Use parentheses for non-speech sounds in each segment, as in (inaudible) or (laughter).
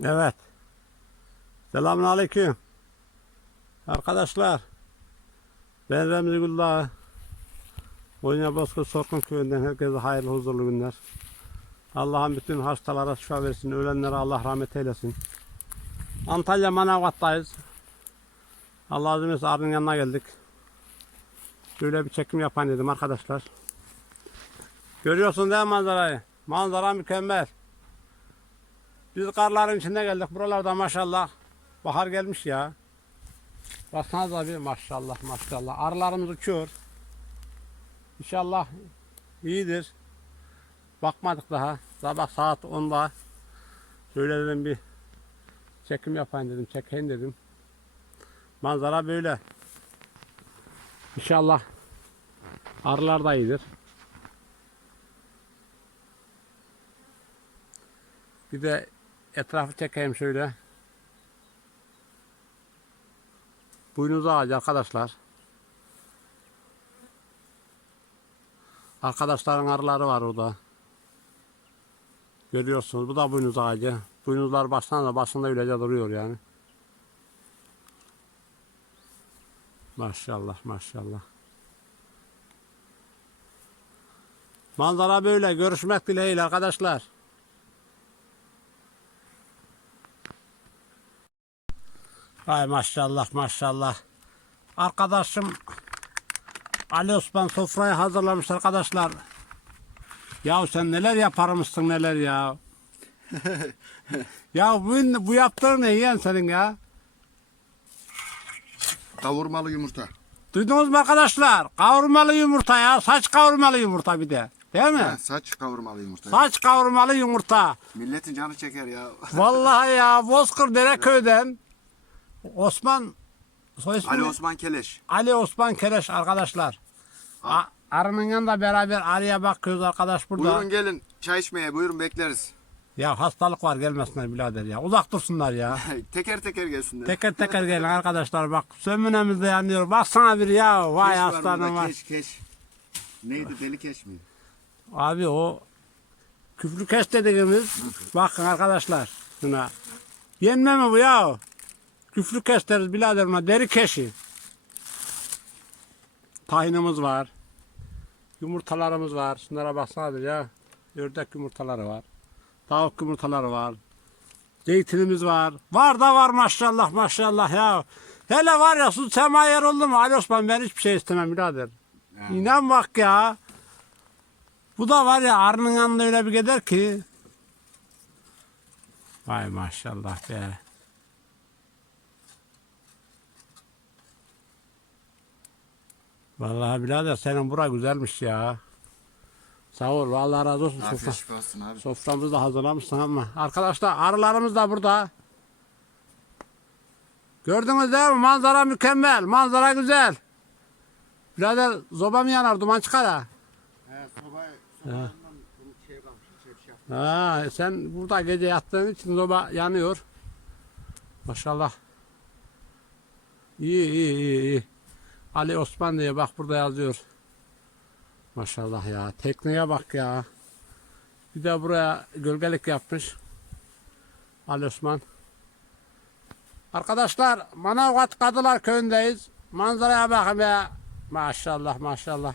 Evet. Selamünaleyküm. Arkadaşlar. Ben Remzi Güldağ. Konya Bozkır Sorkun Köyü'nden herkese hayırlı huzurlu günler. Allah'ın bütün hastalara şifa versin. Ölenlere Allah rahmet eylesin. Antalya Manavgat'tayız. Allah azim etse arının yanına geldik. Şöyle bir çekim yapayım dedim arkadaşlar. Görüyorsun değil mi manzarayı? Manzara mükemmel. Biz karların içinde geldik. Buralarda maşallah bahar gelmiş ya. Baksanıza abi maşallah maşallah. Arılarımız uçuyor. İnşallah iyidir. Bakmadık daha. Sabah saat 10'da. Şöyle dedim bir çekim yapayım dedim. Çekeyim dedim. Manzara böyle. İnşallah arılar da iyidir. Bir de etrafı çekeyim şöyle. Boynuz ağacı arkadaşlar. Arkadaşların arıları var orada. Görüyorsunuz bu da boynuz ağacı. Boynuzlar baştan da başında öylece duruyor yani. Maşallah maşallah. Manzara böyle. Görüşmek dileğiyle arkadaşlar. Ay maşallah maşallah. Arkadaşım Ali Osman sofrayı hazırlamış arkadaşlar. Ya sen neler yaparmışsın neler ya. (laughs) ya bu, bu yaptığın ne yiyen senin ya? Kavurmalı yumurta. Duydunuz mu arkadaşlar? Kavurmalı yumurta ya. Saç kavurmalı yumurta bir de. Değil mi? Ha, saç kavurmalı yumurta. Saç kavurmalı yumurta. Milletin canı çeker ya. Vallahi ya Bozkır (laughs) Dereköy'den Osman soy ismi Ali ne? Osman Keleş. Ali Osman Kereş arkadaşlar. A- arının yanında beraber arıya bakıyoruz arkadaş burada. Buyurun gelin çay içmeye buyurun bekleriz. Ya hastalık var gelmesinler birader ya. Uzak dursunlar ya. (laughs) teker teker gelsinler. Teker teker gelin arkadaşlar bak. Sömünemiz de yanıyor. Baksana bir ya. Vay Keş var aslanım burada, var. Keş keş. Neydi deli keş mi? Abi o küflü kes dediğimiz bakın arkadaşlar şuna. Yenme mi bu ya? Küflü kes deriz birader buna deri keşi. Tahinimiz var. Yumurtalarımız var. Şunlara baksana ya. Ördek yumurtaları var. Tavuk yumurtaları var. Zeytinimiz var. Var da var maşallah maşallah ya. Hele var ya su sema yer oldu mu Ali Osman ben hiçbir şey istemem birader. İnan bak ya. Bu da var ya arının yanında öyle bir gider ki. Vay maşallah be. Vallahi birader senin bura güzelmiş ya. Sağ ol Allah razı olsun. Sofra, Afiyet şifa olsun abi. soframızı da hazırlamışsın ama. Arkadaşlar arılarımız da burada. Gördünüz değil mi? Manzara mükemmel. Manzara güzel. Birader zoba mı yanar? Duman çıkar ha. He sobayı sobanından şey kalmış, şey Ha, sen burada gece yattığın için soba yanıyor. Maşallah. İyi iyi iyi iyi. Ali Osman diye bak burada yazıyor. Maşallah ya. Tekneye bak ya. Bir de buraya gölgelik yapmış. Ali Osman. Arkadaşlar Manavgat Kadılar köyündeyiz. Manzaraya bakın ya. Maşallah maşallah.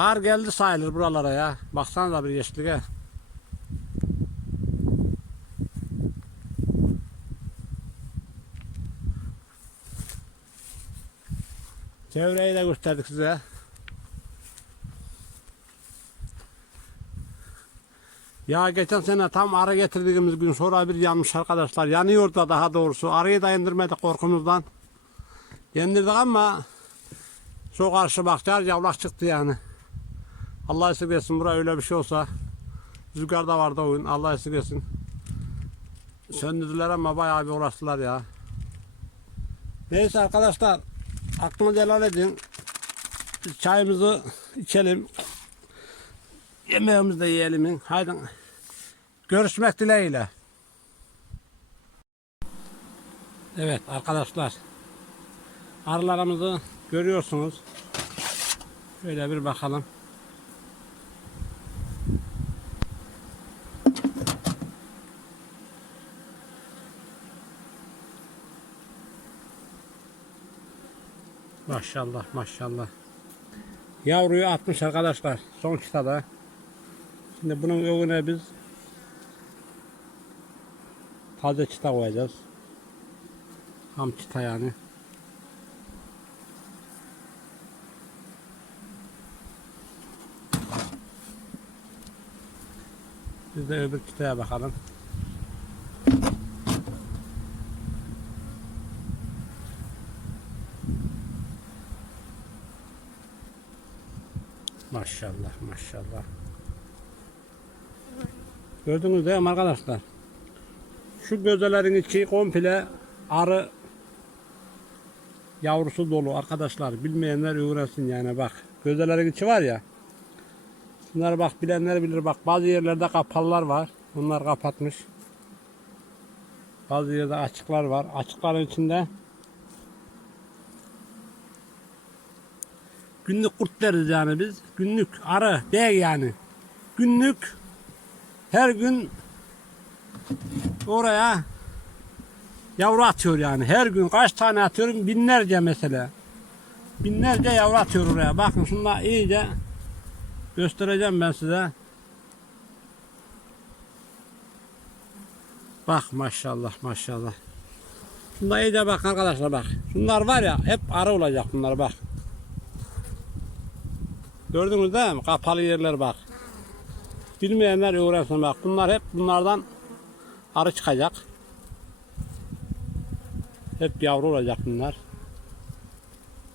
Bahar geldi sayılır buralara ya. Baksanıza bir yeşilliğe. Çevreyi de gösterdik size. Ya geçen sene tam arı getirdiğimiz gün sonra bir yanmış arkadaşlar. Yanıyor da daha doğrusu. Arıyı da indirmedik korkumuzdan. Yendirdik ama çok karşı bakacağız yavlak çıktı yani. Allah esirgesin bura öyle bir şey olsa. Rüzgarda vardı oyun. Allah esirgesin. Söndürdüler ama bayağı bir uğraştılar ya. Neyse arkadaşlar. Aklını helal edin. Çayımızı içelim. Yemeğimizi de yiyelim. Haydi. Görüşmek dileğiyle. Evet arkadaşlar. Arılarımızı görüyorsunuz. Şöyle bir bakalım. Maşallah maşallah. Yavruyu atmış arkadaşlar. Son çıtada. Şimdi bunun önüne biz taze çıta koyacağız. Ham çıta yani. Biz de öbür çıtaya bakalım. Maşallah maşallah. Gördünüz değil mi arkadaşlar? Şu gözelerin içi komple arı yavrusu dolu arkadaşlar. Bilmeyenler öğrensin yani bak. Gözelerin içi var ya. Bunlar bak bilenler bilir bak bazı yerlerde kapalılar var. Bunlar kapatmış. Bazı yerde açıklar var. Açıkların içinde günlük kurt deriz yani biz. Günlük arı değil yani. Günlük her gün oraya yavru atıyor yani. Her gün kaç tane atıyorum? Binlerce mesela. Binlerce yavru atıyor oraya. Bakın şunlar iyice göstereceğim ben size. Bak maşallah maşallah. Şunlar iyice bak arkadaşlar bak. Şunlar var ya hep arı olacak bunlar bak. Gördünüz değil mi? Kapalı yerler bak. Bilmeyenler öğrensin bak. Bunlar hep bunlardan arı çıkacak. Hep yavru olacak bunlar.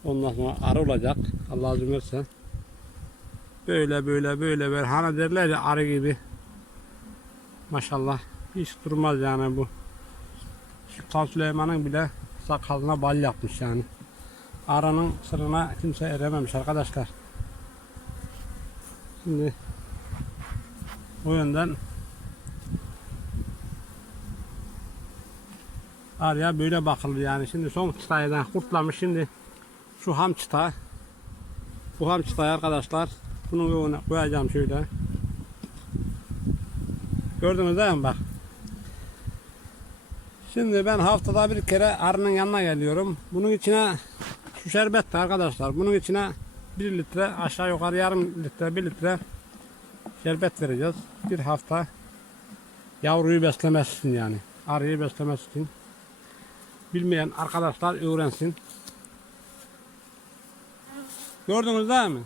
Ondan sonra arı olacak. Allah izin verirse. Böyle böyle böyle böyle. Hani derler ya arı gibi. Maşallah. Hiç durmaz yani bu. Sultan Süleyman'ın bile sakalına bal yapmış yani. Aranın sırrına kimse erememiş arkadaşlar. Şimdi o yönden araya böyle bakılır yani. Şimdi son çıtaydan kurtlamış şimdi şu ham çıta bu ham çıtayı arkadaşlar bunun önüne koyacağım şöyle. Gördünüz değil mi bak. Şimdi ben haftada bir kere arının yanına geliyorum. Bunun içine şu şerbet de arkadaşlar. Bunun içine 1 litre aşağı yukarı yarım litre 1 litre şerbet vereceğiz. Bir hafta yavruyu beslemesi yani. Arıyı beslemesi. Bilmeyen arkadaşlar öğrensin. Gördünüz değil mi?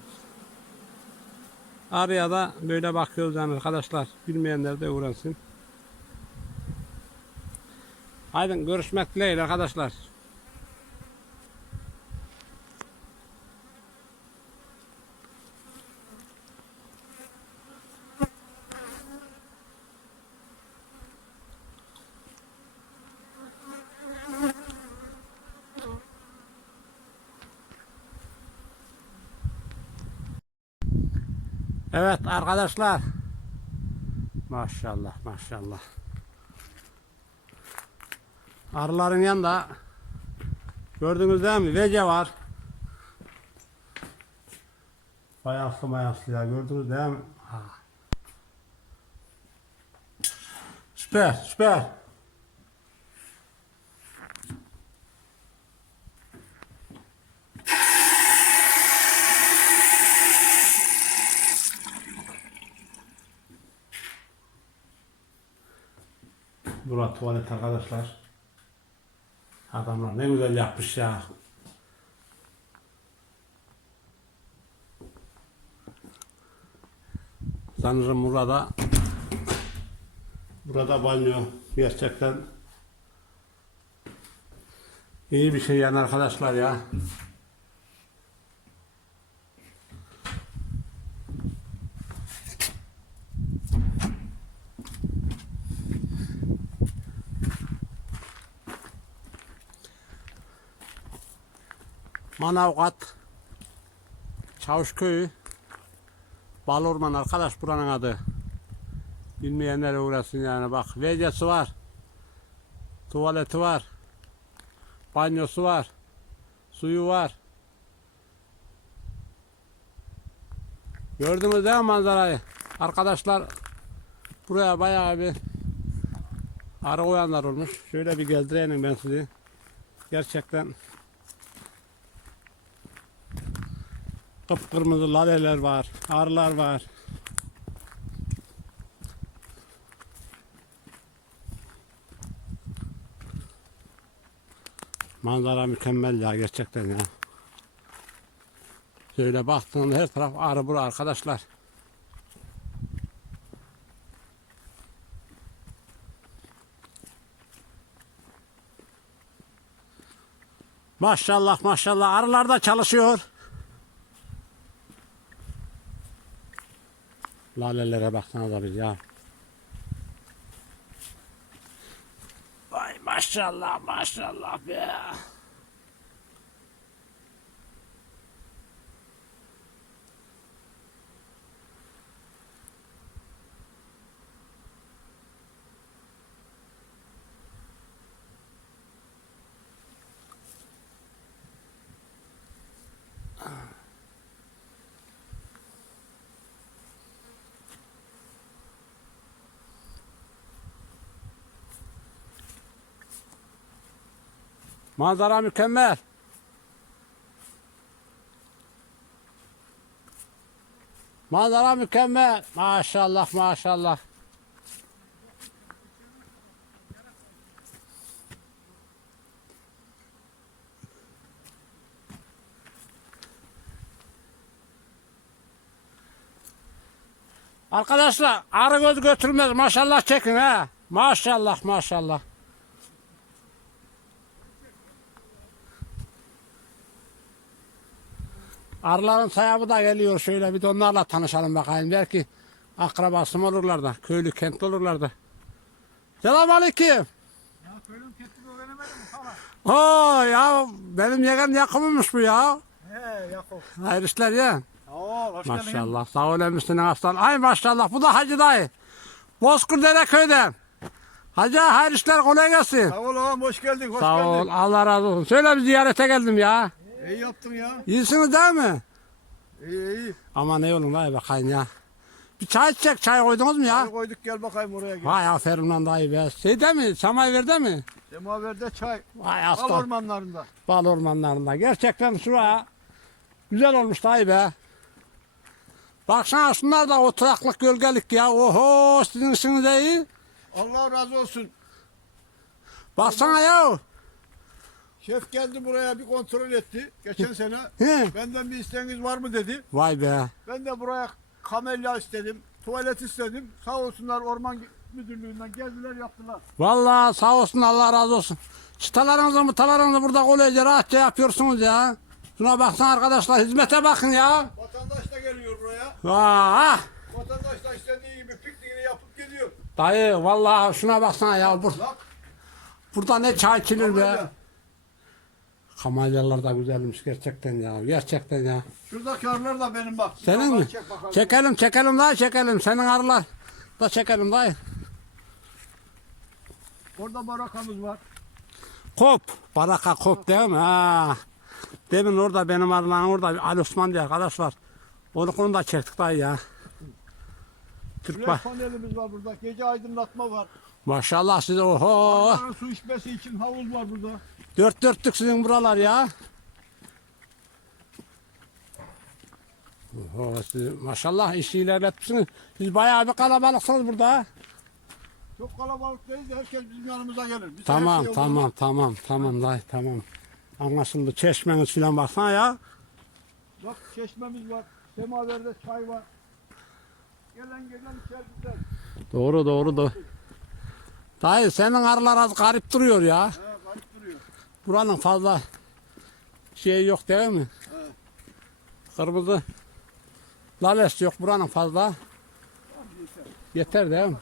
Arıya da böyle bakıyoruz yani arkadaşlar. Bilmeyenler de öğrensin. Haydi görüşmek dileğiyle arkadaşlar. Evet arkadaşlar. Maşallah maşallah. Arıların yanında gördünüz değil mi? Vece var. Bayaslı mayaslı ya gördünüz değil mi? Ha. Süper süper. Burası tuvalet arkadaşlar. Adamlar ne güzel yapmış ya. Sanırım burada burada banyo gerçekten iyi bir şey yani arkadaşlar ya. Manavgat Çavuşköy'ü Bal Orman arkadaş buranın adı. Bilmeyenlere uğrasın yani bak. WC'si var. Tuvaleti var. Banyosu var. Suyu var. Gördünüz değil mi manzarayı? Arkadaşlar buraya bayağı bir arı koyanlar olmuş. Şöyle bir gezdireyim ben sizi. Gerçekten kıpkırmızı laleler var, arılar var. Manzara mükemmel ya gerçekten ya. Şöyle baktığında her taraf arı bura arkadaşlar. Maşallah maşallah arılar da çalışıyor. Lalelere baksana bir ya. Vay maşallah maşallah be. Manzara mükemmel. Manzara mükemmel. Maşallah maşallah. Arkadaşlar arı göz götürmez maşallah çekin ha. Maşallah maşallah. Arıların sahibi da geliyor şöyle bir de onlarla tanışalım bakayım. Belki akrabası mı olurlar da, köylü kentli olurlar da. Selam aleyküm. Ya köylüm ketini öğrenemedim falan? Oo ya benim yeğen yakımıymış bu ya. He Yakup. Hayır işler ya. Oo hoş geldin. Maşallah sağ ol emmisinin aslan. Ay maşallah bu da Hacı dayı. Bozkır Dere köyden. Hacı hayır işler kolay gelsin. Sağ ol ağam hoş geldin. Hoş Sağ geldin. ol Allah razı olsun. Söyle bir ziyarete geldim ya. İyi yaptın ya. İyisiniz değil mi? İyi iyi. Ama ne olun vay bakayım ya. Bir çay içecek çay koydunuz mu ya? Çay koyduk gel bakayım oraya gel. Vay aferin lan dayı be. Şeyde mi? Samaver'de mi? Semaverde çay. Vay aslan. ormanlarında. Bal ormanlarında. Gerçekten şuraya güzel olmuş dayı be. Baksana şunlar da oturaklık gölgelik ya. Oho sizin işiniz de iyi. Allah razı olsun. Baksana ya. Şef geldi buraya bir kontrol etti. Geçen sene. He. Benden bir isteğiniz var mı dedi. Vay be. Ben de buraya kamelya istedim. Tuvalet istedim. Sağ olsunlar orman müdürlüğünden geldiler yaptılar. Vallahi sağ olsun Allah razı olsun. Çıtalarınızı mıtalarınızı burada kolayca rahatça yapıyorsunuz ya. Şuna baksana arkadaşlar hizmete bakın ya. Vatandaş da geliyor buraya. Vah. Vatandaş da istediği gibi pikniğini yapıp gidiyor. Dayı vallahi şuna baksana ya. Bur Bak. burada ne çay içilir be. Kamalyalar da güzelmiş gerçekten ya. Gerçekten ya. Şuradaki arılar da benim bak. Senin mi? Çek bakalım. Çekelim çekelim daha çekelim. Senin arılar da çekelim dayı. Orada barakamız var. Kop. Baraka kop değil mi? Ha. Demin orada benim arılarım orada bir Ali Osman diye arkadaş var. Onu onu da çektik dayı ya. Türk Güneş panelimiz var burada. Gece aydınlatma var. Maşallah size oho. Arıların su içmesi için havuz var burada. Dört dörtlük sizin buralar ya. Oho, siz maşallah işi ilerletmişsiniz. Siz bayağı bir kalabalıksınız burada. Çok kalabalık değil de herkes bizim yanımıza gelir. Biz Tamam şeye tamam olur. tamam tamam dayı tamam. Anlaşıldı. Çeşmeniz filan baksana ya. Bak çeşmemiz var. Semaverde çay var. Gelen gelen içer güzel. Doğru doğru doğru. Dayı senin arılar az garip duruyor ya. He garip duruyor. Buranın fazla şey yok değil mi? Evet. Kırmızı lales yok buranın fazla. Yeter değil mi?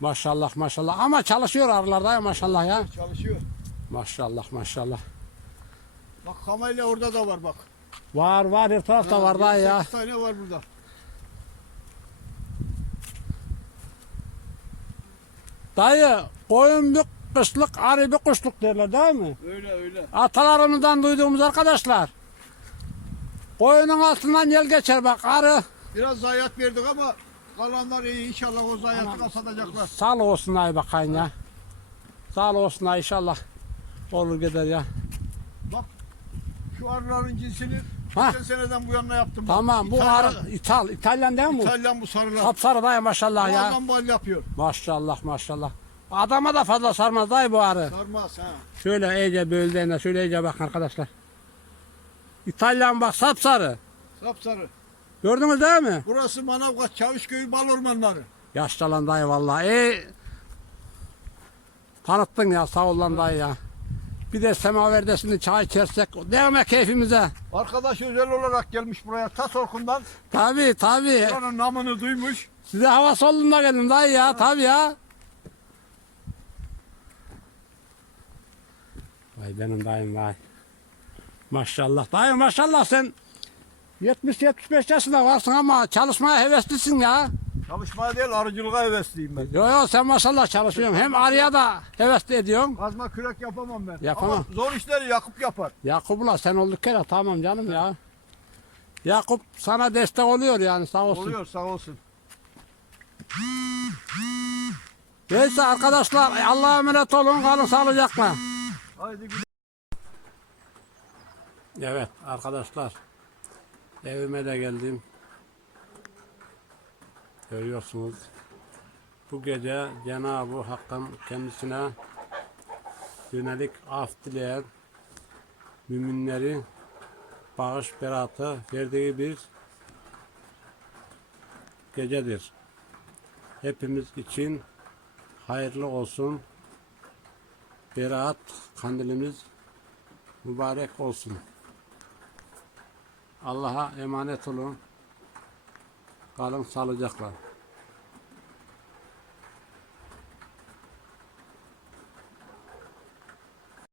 Maşallah maşallah ama çalışıyor arılar da ya maşallah ya. Çalışıyor. Maşallah maşallah. Bak kamelya orada da var bak. Var var her tarafta var dayı ya. 8 tane var burada. Dayı koyun bir kışlık arı bir kuşluk derler değil mi? Öyle öyle. Atalarımızdan duyduğumuz arkadaşlar. Koyunun altından yel geçer bak arı. Biraz zayiat verdik ama kalanlar iyi. İnşallah o zayiatı satacaklar. Sağ olsun ay bakayım ya. Sağ olsun ay inşallah. Olur gider ya. Bak şu arıların cinsini Ha. geçen seneden bu yana yaptım. Tamam bu İtalyan- arı İtal, İtalyan değil mi bu? İtalyan bu sarılar. Sapsarı dayı maşallah ya. Muazzam bal yapıyor. Maşallah maşallah. Adama da fazla sarmaz dayı bu arı. Sarmaz ha. Şöyle iyice böldüğünde şöyle iyice bakın arkadaşlar. İtalyan bak sapsarı. Sapsarı. Gördünüz değil mi? Burası Manavgat Çavuşköy'ü bal ormanları. Yaşlı dayı vallahi. E, tanıttın ya sağ ol lan dayı ya. Bir de semaverdesinde çay içersek devam keyfimize. Arkadaş özel olarak gelmiş buraya Tasorkun'dan. Tabi tabi. Buranın namını duymuş. Size hava solunda geldim dayı ya tabi ya. Vay benim dayım vay. Maşallah dayı maşallah sen 70-75 yaşında varsın ama çalışmaya heveslisin ya. Çalışmaya değil arıcılığa hevesliyim ben. Yo yo sen maşallah çalışıyorsun. Hem arıya da hevesli ediyorsun. Kazma kürek yapamam ben. Yapamam. Ama zor işleri Yakup yapar. Yakup'la sen olduk kere tamam canım ya. Yakup sana destek oluyor yani sağ olsun. Oluyor sağ olsun. Neyse arkadaşlar Allah'a emanet olun kalın sağlıcakla. Haydi güle. Evet arkadaşlar evime de geldim. Görüyorsunuz. Bu gece Cenab-ı Hakk'ın kendisine yönelik af dileyen müminleri bağış beratı verdiği bir gecedir. Hepimiz için hayırlı olsun. Berat kandilimiz mübarek olsun. Allah'a emanet olun. Kalın sağlıcakla.